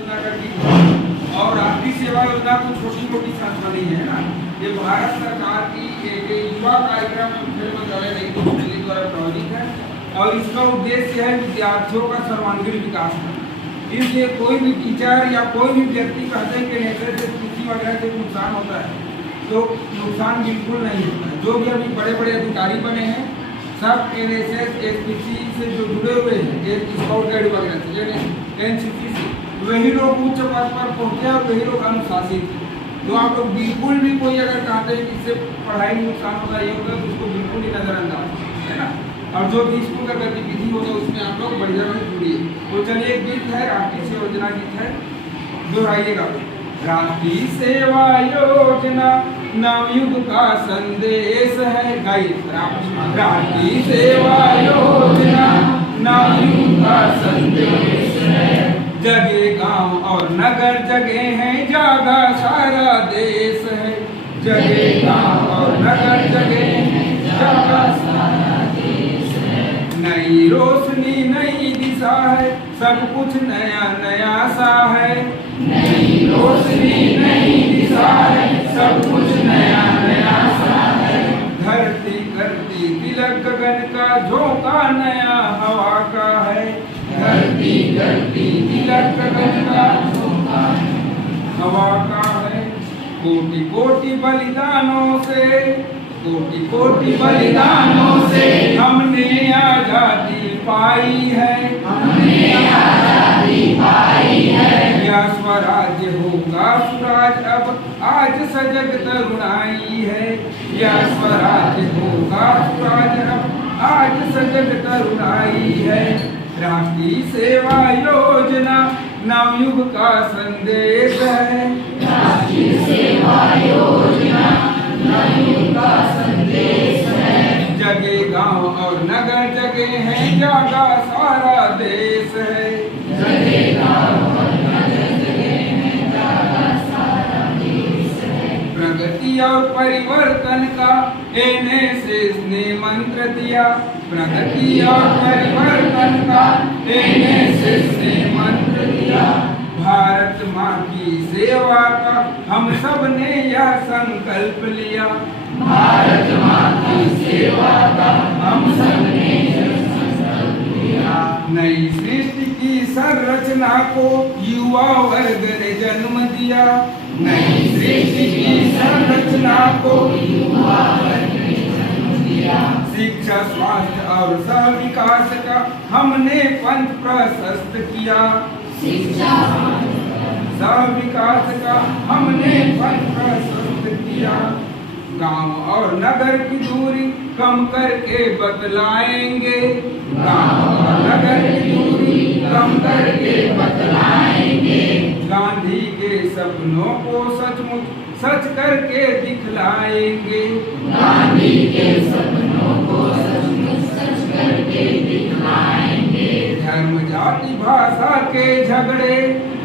योजना का ठीक और राष्ट्रीय सेवा योजना कुछ छोटी मोटी संस्था नहीं है ना। ये भारत सरकार की एक युवा कार्यक्रम खेल मंत्रालय नई दिल्ली द्वारा प्रायोजित है और इसका उद्देश्य है विद्यार्थियों का सर्वांगीण विकास करना। इसलिए कोई भी टीचर या कोई भी व्यक्ति कहते हैं कि नेचर से किसी वगैरह से नुकसान होता है, तो नुकसान बिल्कुल नहीं होता है। जो भी अभी बड़े बड़े अधिकारी बने हैं सब NSS SPC से जो जुड़े हुए हैं, स्काउट गाइड वगैरह से, NCC से, वही लोग उच्च पद पर पहुँचे और वही लोग अनुशासित हैं। तो आप लोग बिल्कुल भी कोई अगर कहते हैं कि इससे पढ़ाई में नुकसान होता है, ये होता है, तो उसको बिल्कुल ही नजरअंदाज है ना। और जो भी स्कूल का गतिविधि होगा उसमें आप लोग बढ़िया से जुड़िए। तो चलिए एक गीत है, राष्ट्रीय सेवा योजना गीत है, दोहराइएगा। राष्ट्रीय सेवा योजना नवयुग का संदेश है, गाइए। राष्ट्रीय सेवा योजना नवयुग का संदेश है, जगे गांव और नगर जगे हैं, जागा सारा देश है। जगे गांव और नगर जगे हैं, जागा सारा देश है। नई रोशनी नई दिशा है, सब कुछ नया नया सा है। नई रोशनी नई दिशा है, सब कुछ नया नया सा है। धरती करती तिलक गगन का झोंका नया हवा का है। धरती करती तिलक गगन का झोंका हवा का है। कोटि कोटि बलिदानों से, कोटि कोटि बलिदानों से हमने आजादी पाई है। हमने आजादी पाई है। यह स्वराज्य होगा सुराज अब आज सजग तरुणाई है। यह स्वराज्य होगा सुराज अब आज सजग तरुणाई है। राष्ट्रीय सेवा योजना नवयुग का संदेश है। राष्ट्रीय सेवा योजना नवयुग का संदेश है, जगे गांव और नगर जगे हैं, जागा सारा देश है। जगे गांव और नगर जगे हैं, जागा सारा देश है। प्रगति और परिवर्तन का NSS ने मंत्र दिया। प्रगति और परिवर्तन का NSS ने मंत्र दिया। भारत माँ की सेवा का हम सब ने यह संकल्प लिया। भारत माँ की सेवा का हम सब ने यह संकल्प लिया। नई सृष्टि की संरचना को युवा वर्ग ने जन्म दिया। नई सृष्टि की संरचना को युवा वर्ग ने जन्म दिया। शिक्षा स्वास्थ्य और सह विकास का हमने पंथ प्रशस्त किया। शिक्षा सह विकास का हमने पंथ प्रशस्त किया। गांव और नगर की दूरी कम करके बतलाएंगे। गांव और नगर की दूरी कम करके बतलाएंगे। गांधी के सपनों को सचमुच सच करके दिखलाएंगे। गांधी के सपनों को सचमुच सच करके दिखलाएंगे। धर्म जाति भाषा के झगड़े,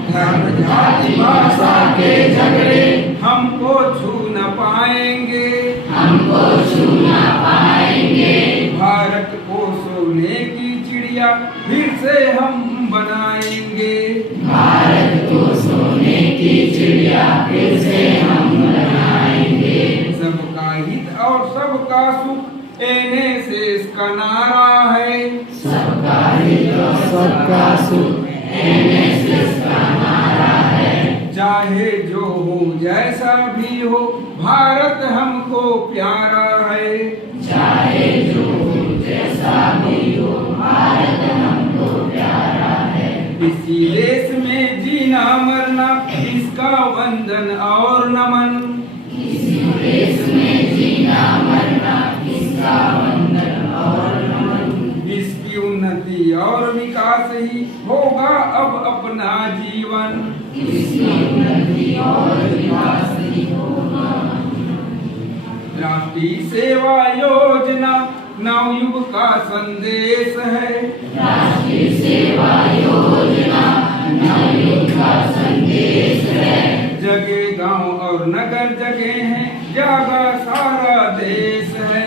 धर्म जाति भाषा के झगड़े हमको छू न पाएंगे। हमको छू न पाएंगे। भारत को सोने की चिड़िया फिर से हम बनाएंगे। भारत को सोने की चिड़िया फिर से हम बनाएंगे। सबका हित और सबका सुख NSS का नारा है। सबका हित और सबका सुख NSS का नारा है। चाहे जो हो जैसा भी हो भारत हमको प्यारा है। चाहे जो हो जैसा भी हो भारत हमको प्यारा है। इसी देश में जीना मरना इसका वंदन और नमन। इसी देश में जीना मरना इसका वंदन और नमन। इसकी उन्नति और विकास ही होगा अब अपना जीवन। इसकी उन्नति और विकास ही होगा। राष्ट्रीय सेवा योजना नवयुग का संदेश है। राष्ट्रीय सेवा योजना नवयुग का संदेश है, जगे गांव और नगर जगे हैं, जागा सारा देश है।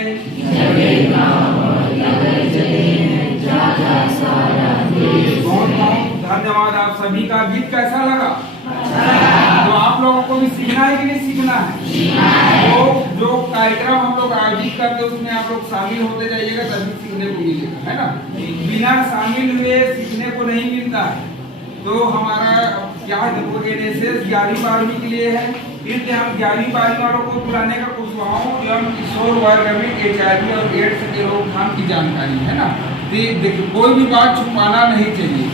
जगे गांव और नगर जगे हैं, जागा सारा देश। बहुत बहुत धन्यवाद। धन्यवाद। आप सभी का गीत कैसा लगा? तो आप लोगों को भी सीखना है कि नहीं सीखना है? तो जो कार्यक्रम हम लोग आयोजित करते हैं उसमें आप लोग शामिल होते जाइएगा, तभी सीखने को मिलेगा, है ना। बिना शामिल हुए सीखने को नहीं मिलता है। तो हमारा क्या एनएसएस 11वीं 12वीं के लिए है, इसलिए हम 11वीं 12वीं वालों को पुराने का कुशवाहों एवं किशोर वर्ग में HIV और एड्स के रोकथाम की जानकारी है ना। देखिए कोई भी बात छुपाना नहीं चाहिए,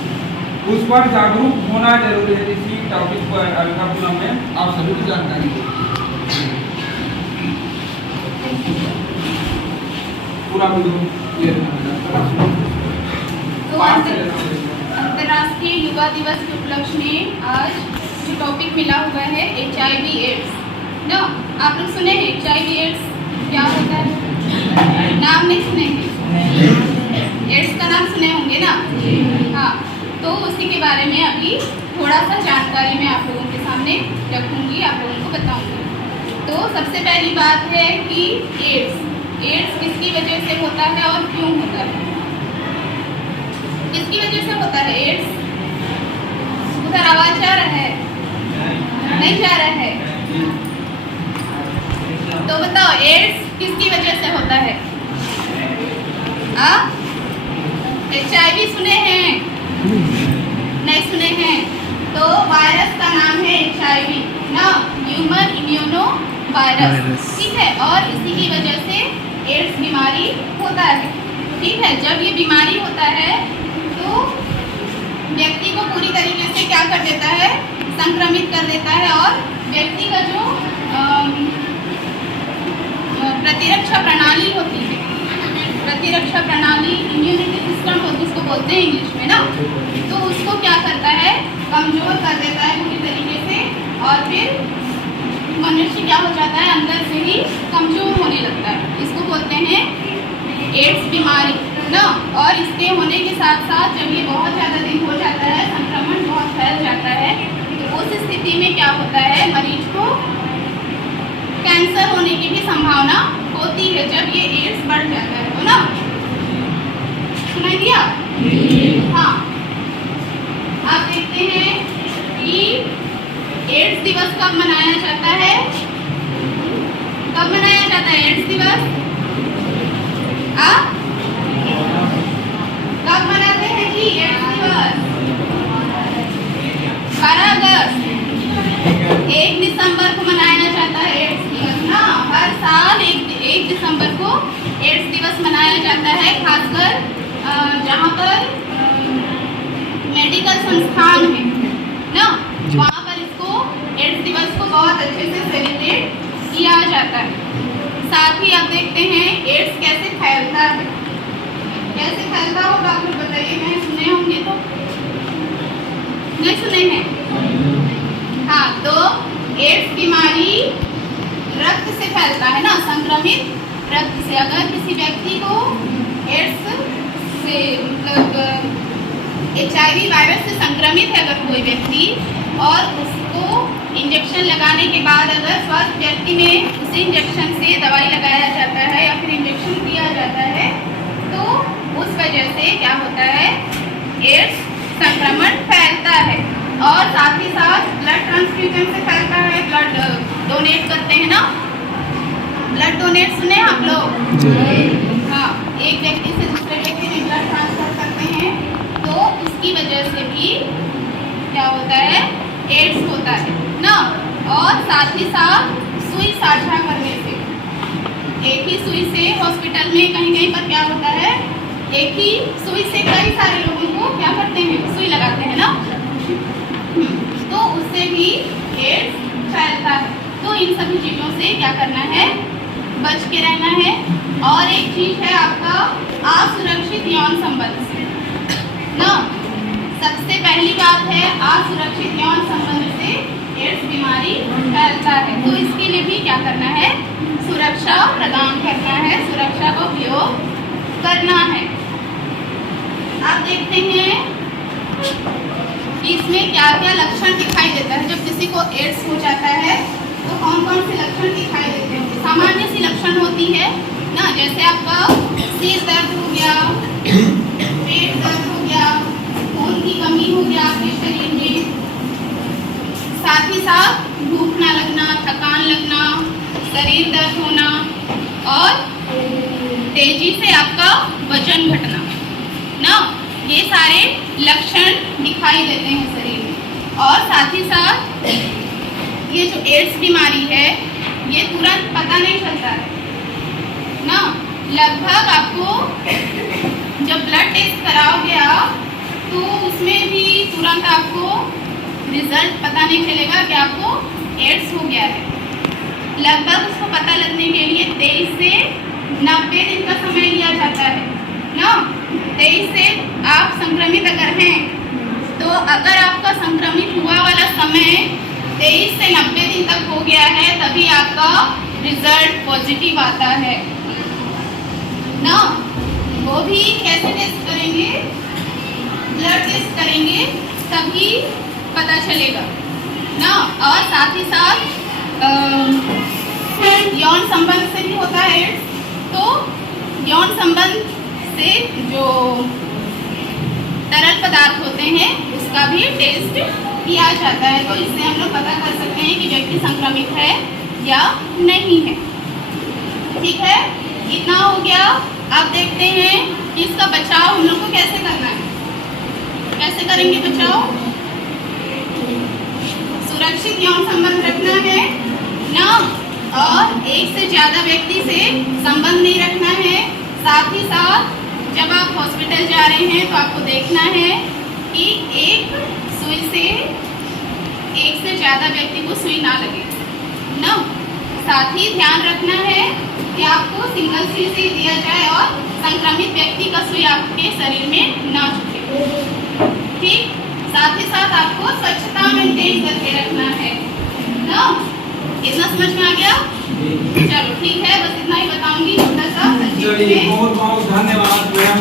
उस पर जागरूक होना जरूरी है। इसी टॉपिक पर अलकापुरम में आप सभी की जानकारी दें। पूरा अंतर्राष्ट्रीय युवा दिवस के उपलक्ष्य में आज जो टॉपिक मिला हुआ है HIV एड्स ना। आप लोग सुने हैं HIV एड्स क्या होता है? नाम नहीं सुनेंगे? एड्स का नाम सुने होंगे ना। हाँ, तो उसी के बारे में अभी थोड़ा सा जानकारी मैं आप लोगों के सामने रखूंगी, आप लोगों को बताऊंगी। तो सबसे पहली बात है कि एड्स किसकी वजह से होता है और क्यों होता है? किसकी वजह से होता है एड्स? उधर आवाज जा रहा है? नहीं जा रहा है? तो बताओ एड्स किसकी वजह से होता है? HIV सुने हैं? नहीं सुने हैं? तो वायरस का नाम है HIV ना, ह्यूमन इम्यूनो वायरस, ठीक है। और इसी की वजह से एड्स बीमारी होता है, ठीक है। जब ये बीमारी होता है तो व्यक्ति को पूरी तरीके से क्या कर देता है? संक्रमित कर देता है, और व्यक्ति का जो प्रतिरक्षा प्रणाली होती है, प्रतिरक्षा प्रणाली इम्यूनिटी सिस्टम होती है, उसको बोलते हैं इंग्लिश में ना, तो उसको क्या करता है? कमजोर कर देता है पूरी तरीके से, और फिर मनुष्य क्या हो जाता है? अंदर से ही कमजोर होने लगता है। इसको बोलते हैं एड्स बीमारी ना। और इसके होने के साथ साथ जब ये बहुत ज़्यादा दिन हो जाता है, संक्रमण बहुत फैल जाता है, तो उस स्थिति में क्या होता है? मरीज को कैंसर होने की भी संभावना होती है जब ये एड्स बढ़ जाता है, तो ना। सुनाई दिया? हाँ, आप देखते हैं कि एड्स दिवस कब मनाया जाता है? कब मनाया जाता है एड्स दिवस? कब मनाते हैं जी एड्स दिवस? 12 अगस्त, 1 दिसंबर को मनाया जाता है एड्स दिवस ना। हर साल 1 दिसंबर को एड्स दिवस मनाया जाता है, खासकर जहाँ पर मेडिकल संस्थान है ना, वहाँ पर इसको एड्स दिवस को बहुत अच्छे से सेलिब्रेट किया जाता है। साथ ही आप देखते हैं एड्स कैसे फैलता है, कैसे फैलता होगा आप लोग बताइए। नहीं सुने होंगे तो? नहीं सुने हैं? हाँ, तो एड्स बीमारी रक्त से फैलता है ना, संक्रमित रक्त से। अगर किसी व्यक्ति को एड्स से मतलब HIV वायरस से संक्रमित है अगर कोई व्यक्ति, और उसको इंजेक्शन लगाने के बाद अगर स्वस्थ व्यक्ति में उसी इंजेक्शन से दवाई लगाया जाता है या फिर इंजेक्शन दिया जाता है, तो उस वजह से क्या होता है? एड्स संक्रमण फैलता है। और साथ ही साथ ब्लड ट्रांसफ्यूजन से फैलता है, ब्लड डोनेट करते हैं ना, ब्लड डोनेट सुने आप लोग? हाँ, एक व्यक्ति से दूसरे व्यक्ति में ब्लड ट्रांसफर करते हैं, तो उसकी वजह से भी क्या होता है? एड्स होता है ना। और साथ ही साथ सुई साझा करने से, एक ही सुई से हॉस्पिटल में कहीं कहीं पर क्या होता है? एक ही सुई से कई सारे लोगों को क्या करते हैं? सुई लगाते हैं ना, तो उससे भी एड्स फैलता है। तो इन सभी चीज़ों से क्या करना है? बच के रहना है। और एक चीज है आपका असुरक्षित यौन संबंध से ना। सबसे पहली बात है असुरक्षित यौन संबंध से एड्स बीमारी फैलता है। तो इसके लिए भी क्या करना है? सुरक्षा प्रदान करना है, सुरक्षा का उपयोग करना है। आप देखते हैं इसमें क्या क्या लक्षण दिखाई देता है जब किसी को एड्स हो जाता है, तो कौन कौन से लक्षण दिखाई देते हैं? सामान्य सी लक्षण होती है ना, जैसे आपका सिर दर्द हो गया, पेट दर्द हो गया, खून की कमी हो गया, वजन घटना ना, ये सारे लक्षण दिखाई देते हैं शरीर में। और साथ ही साथ ये जो एड्स बीमारी है ये तुरंत पता नहीं चलता है ना, लगभग आपको जब ब्लड टेस्ट कराओगे आप तो उसमें भी तुरंत आपको रिजल्ट पता नहीं चलेगा कि आपको एड्स हो गया है। लगभग उसको पता लगने के लिए 23 से 90 दिन का समय लिया जाता है ना। 23 से आप संक्रमित अगर हैं तो अगर आपका संक्रमित हुआ वाला समय 23 से 90 दिन तक हो गया है तभी आपका रिजल्ट पॉजिटिव आता है ना। वो भी कैसे टेस्ट करेंगे, ब्लड टेस्ट करेंगे तभी पता चलेगा ना। और साथ ही साथ यौन संबंध से भी होता है एड्स, तो यौन संबंध से जो तरल पदार्थ होते हैं उसका भी टेस्ट किया जाता है, तो इससे हम लोग पता कर सकते हैं कि व्यक्ति संक्रमित है या नहीं है। ठीक है, इतना हो गया। अब देखते हैं कि इसका बचाव हम लोग को कैसे करना है। कैसे करेंगे बचाव? सुरक्षित यौन संबंध रखना है ना, और एक से ज़्यादा व्यक्ति से संबंध नहीं रखना है। साथ ही साथ जब आप हॉस्पिटल जा रहे हैं तो आपको देखना है कि एक सुई से एक से ज़्यादा व्यक्ति को सुई ना लगे ना। साथ ही ध्यान रखना है कि आपको सिंगल सुई से दिया जाए और संक्रमित व्यक्ति का सुई आपके शरीर में ना चुके। ठीक, साथ ही साथ आपको स्वच्छता मेंटेन करके रखना है ना। इतना समझ में आ गया? चलो ठीक है, बस इतना ही बताऊंगी छोटा सा। चलिए, बहुत बहुत धन्यवाद मैम।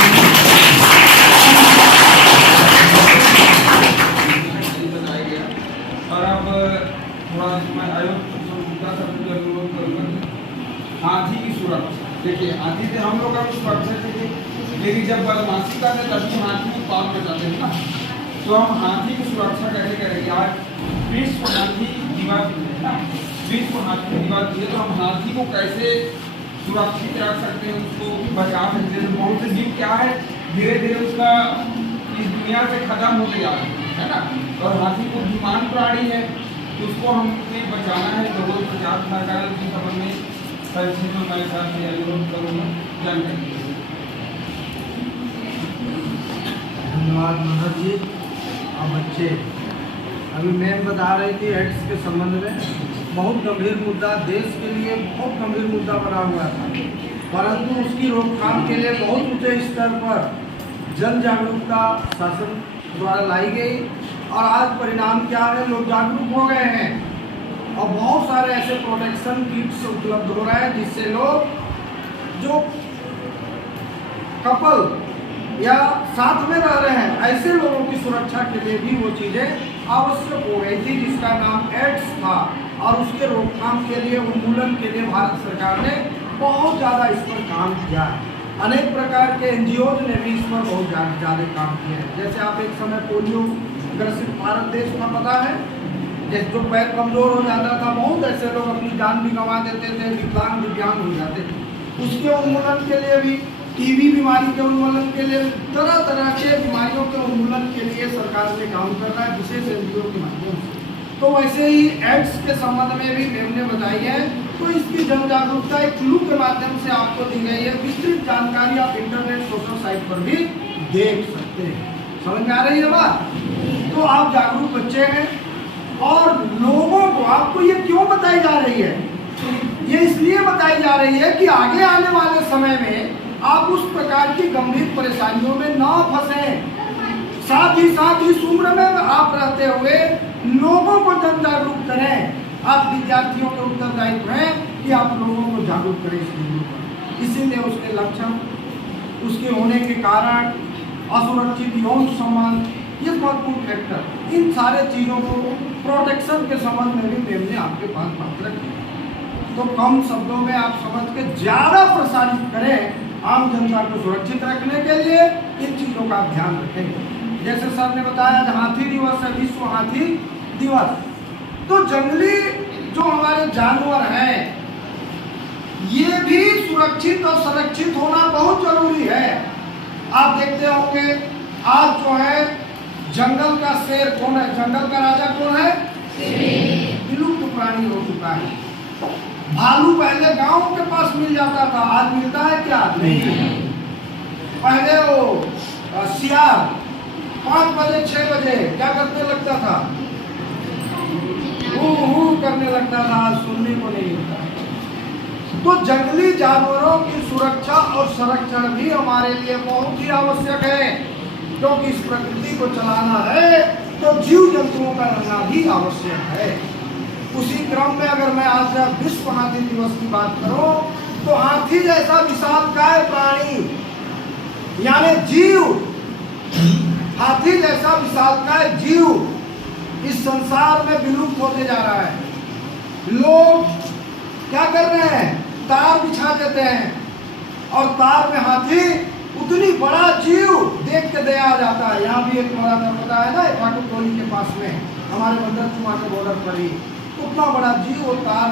बताया गया और अब थोड़ा मैं अनुरोध करूँगा हाथी की सुरक्षा। देखिए, हाथी से हम लोग का सुरक्षा चाहिए, लेकिन जब बदमाशी करते तभी हाथी को पाल बचाते हैं ना, तो हम हाथी की सुरक्षा कैसे करेंगे? आज विश्व हाथी दिवस है ना, विश्व हाथी दिवस है, तो हम हाथी को कैसे सुरक्षित रख सकते हैं, उसको बचा सकते हैं। बहुत से जीव क्या है, धीरे धीरे उसका इस दुनिया से खत्म होते जा रहे है ना, और हाथी को बुद्धिमान प्राणी है, तो उसको हमें बचाना है। लोगों को प्रचार सरकार के संबंध में संक्षेप में मैं साथ अनुरोध करूँगा, जानकारी। धन्यवाद मनोज जी। अब बच्चे, अभी मैम बता रही थी एड्स के संबंध में, बहुत गंभीर मुद्दा, देश के लिए बहुत गंभीर मुद्दा बना हुआ था, परंतु उसकी रोकथाम के लिए बहुत ऊंचे स्तर पर जन जागरूकता शासन द्वारा लाई गई, और आज परिणाम क्या है, लोग जागरूक हो गए हैं और बहुत सारे ऐसे प्रोटेक्शन किट्स उपलब्ध हो रहे हैं जिससे लोग जो कपल या साथ में रह रहे हैं ऐसे लोगों की सुरक्षा के लिए भी वो चीज़ें आवश्यक हो गई थी, जिसका नाम एड्स था। और उसके रोकथाम के लिए, उन्मूलन के लिए भारत सरकार ने बहुत ज़्यादा इस पर काम किया है। अनेक प्रकार के NGOs ने भी इस पर बहुत ज़्यादा काम किया है। जैसे आप एक समय पोलियो ग्रसित भारत देश का पता है, जैसे जो पैर कमज़ोर हो जाता था, बहुत ऐसे लोग अपनी जान भी गंवा देते थे, दिव्यांग हो जाते थे। उसके उन्मूलन के लिए भी, टीबी बीमारी के उन्मूलन के लिए, तरह तरह के बीमारियों के उन्मूलन के लिए सरकार ने काम कर रहा है, विशेष NGO के माध्यम से। तो वैसे ही एड्स के संबंध में भी मैम ने बताई है, तो इसकी जन जागरूकता एक क्लू के माध्यम से आपको दी गई है। विस्तृत जानकारी आप इंटरनेट सोशल साइट पर भी देख सकते हैं। समझ में आ रही है बात? तो आप जागरूक बच्चे हैं, और लोगों को आपको ये क्यों बताई जा रही है? ये इसलिए बताई जा रही है कि आगे आने वाले समय में आप उस प्रकार की गंभीर परेशानियों में ना फंसें। साथ ही इस उम्र में आप रहते हुए लोगों को जन जागरूक करें। आप विद्यार्थियों के उत्तरदायित्व है कि आप लोगों को जागरूक करें इस बिंदु पर। इसीलिए उसके लक्षण, उसके होने के कारण, असुरक्षित यौन संबंध, ये महत्वपूर्ण फैक्टर, इन सारे चीज़ों को प्रोटेक्शन के संबंध में भी मैम ने आपके पास बात रखी। तो कम शब्दों में आप समझ के ज़्यादा प्रसारित करें। आम जनता को सुरक्षित रखने के लिए इन चीज़ों का ध्यान रखेंगे। जैसे सर ने बताया, हाथी दिवस है, विश्व हाथी दिवस। तो जंगली जो हमारे जानवर हैं, ये भी सुरक्षित और संरक्षित होना बहुत जरूरी है। आप देखते होंगे आज जो है जंगल का शेर कौन है, जंगल का राजा कौन है, विलुप्त प्राणी हो चुका है। भालू पहले गांव के पास मिल जाता था, आज मिलता है क्या, नहीं। पहले वो सियार 5 बजे 6 बजे क्या करने लगता था, करने लगता था, आज सुनने को नहीं मिलता। तो जंगली जानवरों की सुरक्षा और संरक्षण भी हमारे लिए बहुत ही आवश्यक है, क्योंकि इस प्रकृति को चलाना है तो जीव जंतुओं का रहना भी आवश्यक है। उसी क्रम में अगर मैं आज विश्व हाथी दिवस की बात करूं तो हाथी जैसा विशालकाय प्राणी यानी जीव, हाथी जैसा विशालकाय जीव इस संसार में विलुप्त होते जा रहा है। लोग क्या कर रहे हैं, तार बिछा देते हैं और तार में हाथी उतनी बड़ा जीव देख के दया आ जाता है। यहाँ भी एक बड़ा नर्मदा है ना, ठाकुर टोली के पास में हमारे बंदर चुमा के बॉर्डर पर ही उतना बड़ा जीव और तार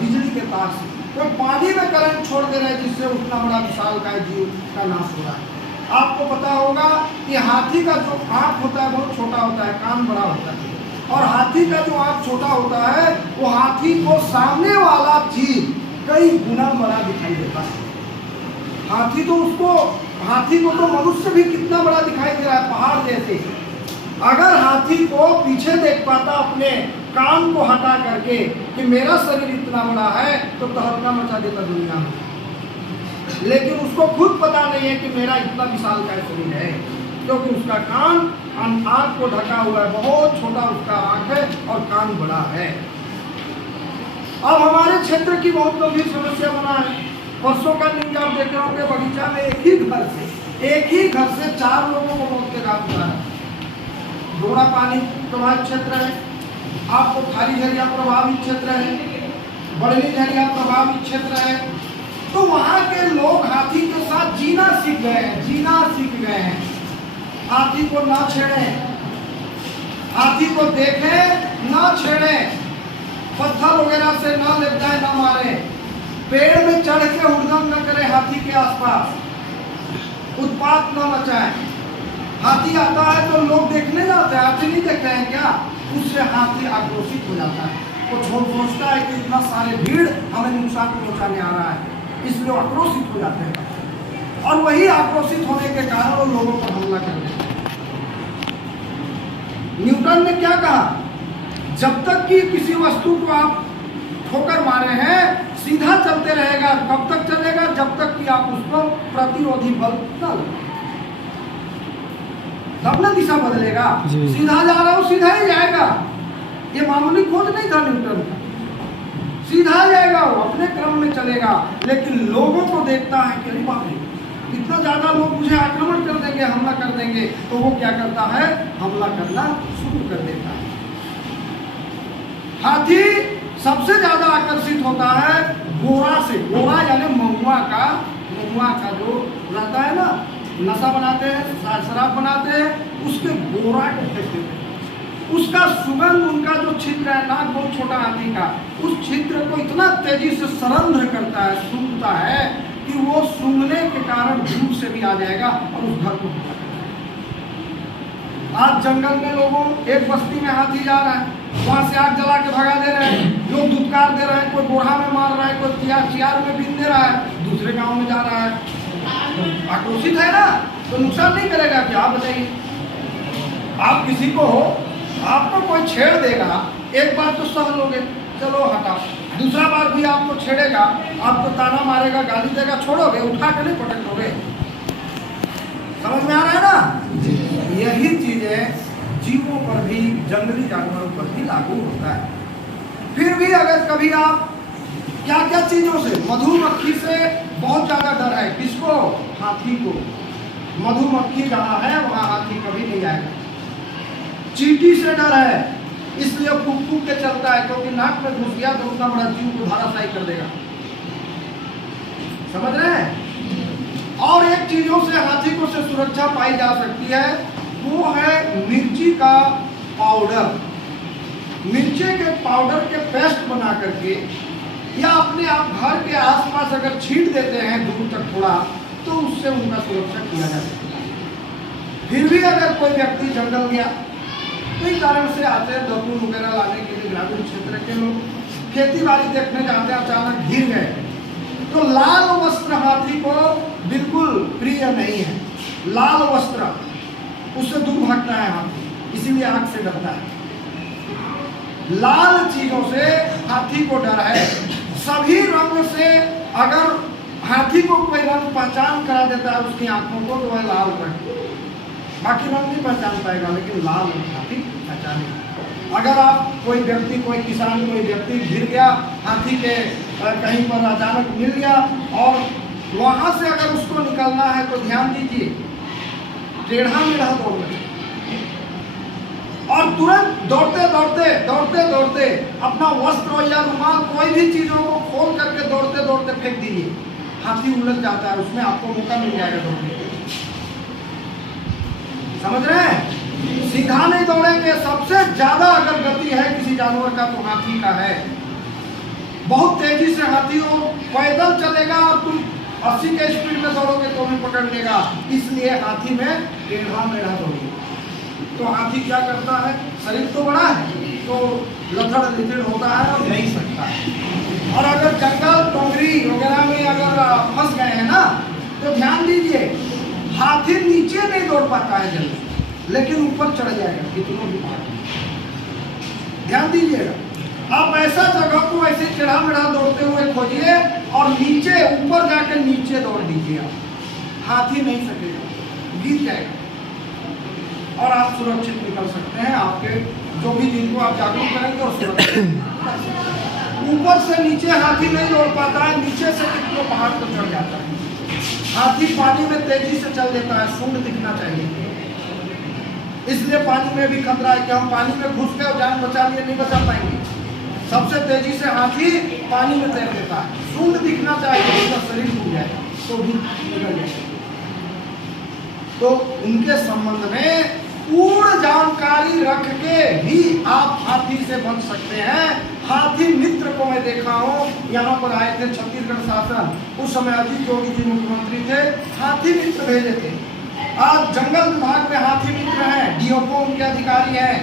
बिजली के तार से कोई पानी में करंट छोड़ दे रहे जिससे उतना बड़ा विशालकाय जीव का नाश हो रहा है। आपको पता होगा कि हाथी का जो आँख होता है बहुत छोटा होता है, कान बड़ा होता है, और हाथी का जो आँख छोटा होता है वो हाथी को सामने वाला चीज कई गुना बड़ा दिखाई देता है। हाथी को तो मनुष्य भी कितना बड़ा दिखाई दे रहा है, पहाड़ जैसे। अगर हाथी को पीछे देख पाता अपने कान को हटा करके कि मेरा शरीर इतना बड़ा है तो तहलका मचा देता दुनिया में, लेकिन उसको खुद पता नहीं है कि मेरा इतना विशालकाय शरीर है, क्योंकि उसका कान आँख को ढका हुआ है, बहुत छोटा उसका आँख है और कान बड़ा है। अब हमारे क्षेत्र की बहुत गंभीर समस्या बना है। परसों का न्यूज आप देख रहे होंगे, बगीचा में एक ही घर से 4 लोगों को मौत के घाट उतारा है। घोड़ा पानी प्रभावित क्षेत्र है, आपको खारी झरिया प्रभावित क्षेत्र है, बड़ली झरिया प्रभावित क्षेत्र है। तो वहाँ के लोग हाथी के साथ जीना सीख गए हैं। हाथी को ना छेड़ें, हाथी को देखें ना छेड़ें, पत्थर वगैरह से ना लिपटाएं, ना मारें, पेड़ में चढ़ के हुड़दंग न करें हाथी के आसपास, उत्पात न मचाएं। हाथी आता है तो लोग देखने जाते हैं, हाथी नहीं देखते हैं क्या, उससे हाथी आक्रोशित हो जाता है। वो सोचता है कि इतना सारे भीड़ हमें नुकसान पहुंचाने आ रहा है, इसलिए आक्रोशित हो जाते हैं और वही आक्रोशित होने के कारण वो लोगों पर हमला कर देते हैं। न्यूटन ने क्या कहा, जब तक कि किसी वस्तु को आप ठोकर मारे हैं सीधा चलते रहेगा। कब तक चलेगा, जब तक कि आप उसको प्रतिरोधी बल न लगाएं, तब न दिशा बदलेगा। सीधा जा रहा हो सीधा ही जाएगा, ये मामूली खोज नहीं था न्यूटन का, सीधा जाएगा, वो अपने क्रम में चलेगा। लेकिन लोगों को देखता है कि अरे बाप रे इतना ज्यादा लोग मुझे आक्रमण कर देंगे, हमला कर देंगे, तो वो क्या करता है, हमला करना शुरू कर देता है। हाथी सबसे ज्यादा आकर्षित होता है गोरा से। गोरा यानी महुआ का जो रहता है ना, नशा बनाते हैं, शराब बनाते हैं, उसके गोरा को फेंक देते हैं। उसका सुगंध, उनका जो छिद्र है, नाक बहुत छोटा हाथी का, उस छिद्र को इतना तेजी से सरंध्र करता है, सूंघता है कि वो सूंघने के कारण दूर से भी आ जाएगा और उस घर को हमला कर देगा। आज जंगल में लोगों, एक बस्ती में हाथी जा रहा है, वहां से आग जला के भगा दे रहे हैं, लोग दुत्कार दे रहे हैं, कोई गोढ़ा में मार रहा है, कोई चियार में बीन दे रहा है, दूसरे गांव में जा रहा है। आक्रोशित है ना, तो नुकसान नहीं करेगा क्या, आप बताइए। आप किसी को हो, आपको कोई छेड़ देगा, एक बार तो सह लोगे, चलो हटा, दूसरा बार भी आपको छेड़ेगा, आपको ताना मारेगा, गाली देगा, छोड़ोगे, उठा के नहीं पटक दोगे। समझ में आ रहा है ना। यही चीजें जीवों पर भी, जंगली जानवरों पर भी लागू होता है। फिर भी अगर कभी आप क्या क्या चीजों से, मधुमक्खी से बहुत ज्यादा डर है, किसको, हाथी को। मधुमक्खी जहाँ है वहाँ हाथी कभी नहीं आएगा। चींटी से डर है, इसलिए फूक के चलता है, क्योंकि नाक में घुस गया तो उतना बड़ा जीव को धाराशायी कर देगा। समझ रहे हैं। और एक चीजों से हाथी को से सुरक्षा पाई जा सकती है, वो है मिर्ची का पाउडर। मिर्ची के पाउडर के पेस्ट बना करके या अपने आप घर के आसपास अगर छींट देते हैं दूर तक थोड़ा, तो उससे उनका सुरक्षा किया जा सकता है। फिर भी अगर कोई व्यक्ति जंगल गया, कई कारण से आते हैं दबून वगैरह लाने के लिए, ग्रामीण क्षेत्र के लोग खेती बाड़ी देखने जाते हैं, अचानक घिर गए, तो लाल वस्त्र हाथी को बिल्कुल प्रिय नहीं है। लाल वस्त्र उससे दूर भागता है हाथी, इसीलिए आग से डरता है। लाल चीजों से हाथी को डर है। सभी रंग से अगर हाथी को कोई रंग पहचान करा देता है उसकी आंखों को, तो वह लाल रंग, बाकी रंग नहीं पहचान पाएगा, लेकिन लाल हाथी पहचानेगा। अगर आप कोई व्यक्ति, कोई किसान, कोई व्यक्ति घिर गया, हाथी के कहीं पर अचानक मिल गया और वहां से अगर उसको निकलना है तो ध्यान दीजिए, टेढ़ा मेढ़ा दौड़ना और तुरंत दौड़ते अपना वस्त्र या रुमाल कोई भी चीजों को खोल करके दौड़ते फेंक दीजिए। हाथी उलझ जाता है, उसमें आपको मौका मिल जाएगा दौड़ने के। समझ रहे हैं? सीधा नहीं दौड़ेंगे। सबसे ज्यादा अगर गति है किसी जानवर का तो हाथी का है। बहुत तेजी से हाथी वो पैदल चलेगा और तुम 80 के स्पीड में दौड़ोगे तो भी पकड़ लेगा। इसलिए हाथी में टेढ़ा मेढ़ा दौड़िए। तो हाथी क्या करता है, शरीर तो बड़ा है तो लथड़ लिथड़ होता है और नहीं सकता है। और अगर जंगल टोंगरी वगैरह में अगर फंस गए हैं ना, तो ध्यान दीजिए, हाथी नीचे नहीं दौड़ पाता है जल्दी, लेकिन ऊपर चढ़ जाएगा कितनों भी भाग। ध्यान दीजिएगा, आप ऐसा जगह को ऐसे टेढ़ा मेढ़ा दौड़ते हुए खोजिए और नीचे ऊपर जाकर नीचे दौड़ दीजिए। हाथी नहीं सकेगा, गिर जाएगा और आप सुरक्षित निकल सकते हैं। आपके जो भी जिनको आप जागरूक करेंगे और सुरक्षित। ऊपर से नीचे हाथी नहीं दौड़ पाता है, नीचे से कितनों पहाड़ पर चढ़ जाता है। हाथी पानी में तेजी से चल देता है, सूंड दिखना चाहिए। इसलिए पानी में भी खतरा है कि हम पानी में घुस गए और जान बचा लिए, नहीं बचा पाएंगे। सबसे तेजी से हाथी पानी में तैर देता है, सूंड दिखना चाहिए, उसका शरीर डूब जाएगा तो भी निकल जाएगा। तो उनके संबंध में पूर्ण जानकारी रख के भी आप हाथी से बच सकते हैं। हाथी मित्र को मैं देखा हूँ, यहाँ पर आए थे छत्तीसगढ़ शासन, उस समय अजीत जोगी जी मुख्यमंत्री थे, हाथी मित्र भेजे थे। आज जंगल विभाग में हाथी मित्र हैं, डीओपो उनके अधिकारी हैं,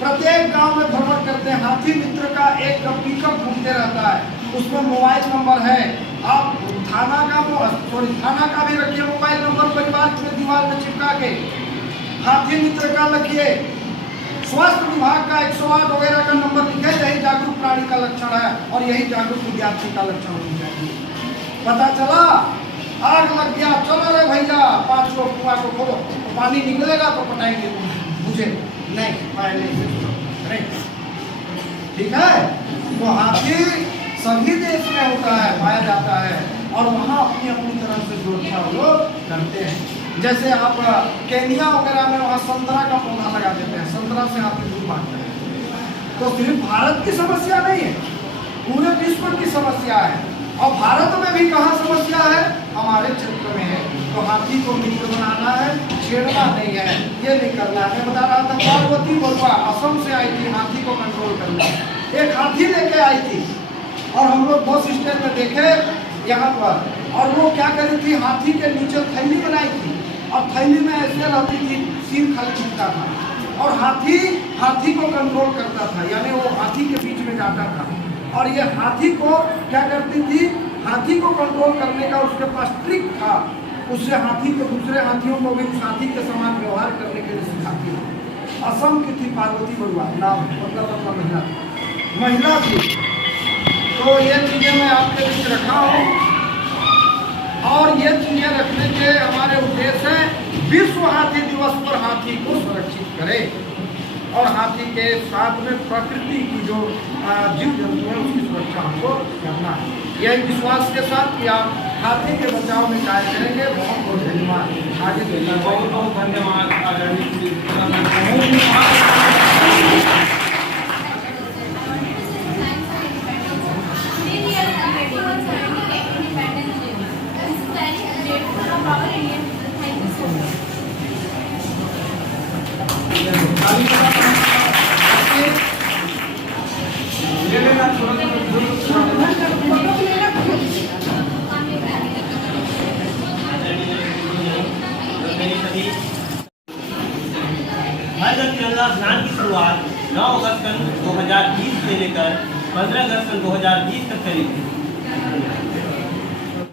प्रत्येक गांव में भ्रमण करते हैं। हाथी मित्र का एक पिकअप घूमते रहता है, उसमें मोबाइल नंबर है। आप थाना का भी रखिए मोबाइल नंबर, परिवार के दीवार में चिपका के हाथी मित्र का रखिए। स्वास्थ्य विभाग का 108 वगैरह का नंबर लिखे, यही जागरूक प्राणी का लक्षण है और यही जागरूक विद्यार्थी का लक्षण होना चाहिए। पता चला आग लग गया, चलो रे भैया 5 लोग कुआं को खोदो, तो पानी निकलेगा तो पटाएंगे मुझे नहीं, नहीं। ठीक है? तो हाथी सभी देश में होता है, पाया जाता है और वहाँ अपनी अपनी तरह से सुरक्षा वो लोग करते हैं। जैसे आप केनिया वगैरह में वहाँ संतरा का पौधा लगा देते हैं, संतरा से हाथी दूर भागते हैं। तो सिर्फ भारत की समस्या नहीं है, पूरे विश्व की समस्या है। और भारत में भी कहाँ समस्या है, हमारे क्षेत्र में है। तो हाथी को मित्र बनाना है, छेड़ना नहीं है, ये नहीं करना है। बता रहा था पार्वती बरुआ असम से आई थी हाथी को कंट्रोल करने, एक हाथी लेके आई थी और हम लोग बस स्टैंड में देखे यहाँ पर, और वो क्या करी थी, हाथी के नीचे थैली बनाई थी और थैली में ऐसे रहती थी, सिर खाली छिपता था और हाथी को कंट्रोल करता था, यानी वो हाथी के बीच में जाता था। और ये हाथी को क्या करती थी, हाथी को कंट्रोल करने का उसके पास ट्रिक था, उससे हाथी के दूसरे हाथियों को भी उस हाथी के समान व्यवहार करने के लिए सिखाती थी। असम की थी पार्वती बरुआ, नाम मतलब महिला थी। तो ये चीज़ें मैं आपके बीच रखा हूँ और ये चीज़ें रखने के हमारे उद्देश्य है विश्व हाथी दिवस पर हाथी को सुरक्षित करें और हाथी के साथ में प्रकृति की जो जीव जंतु है उसकी सुरक्षा हमको करना है। यही विश्वास के साथ कि आप हाथी के बचाव में कार्य करेंगे। बहुत बहुत धन्यवाद। आगे बहुत बहुत धन्यवाद आदरणीय। ले लेना थोड़ा थी। हर घर तिरंगा अभियान की शुरुआत 9 अगस्त सन 2020 से लेकर 15 अगस्त सन 2020 तक करी थी।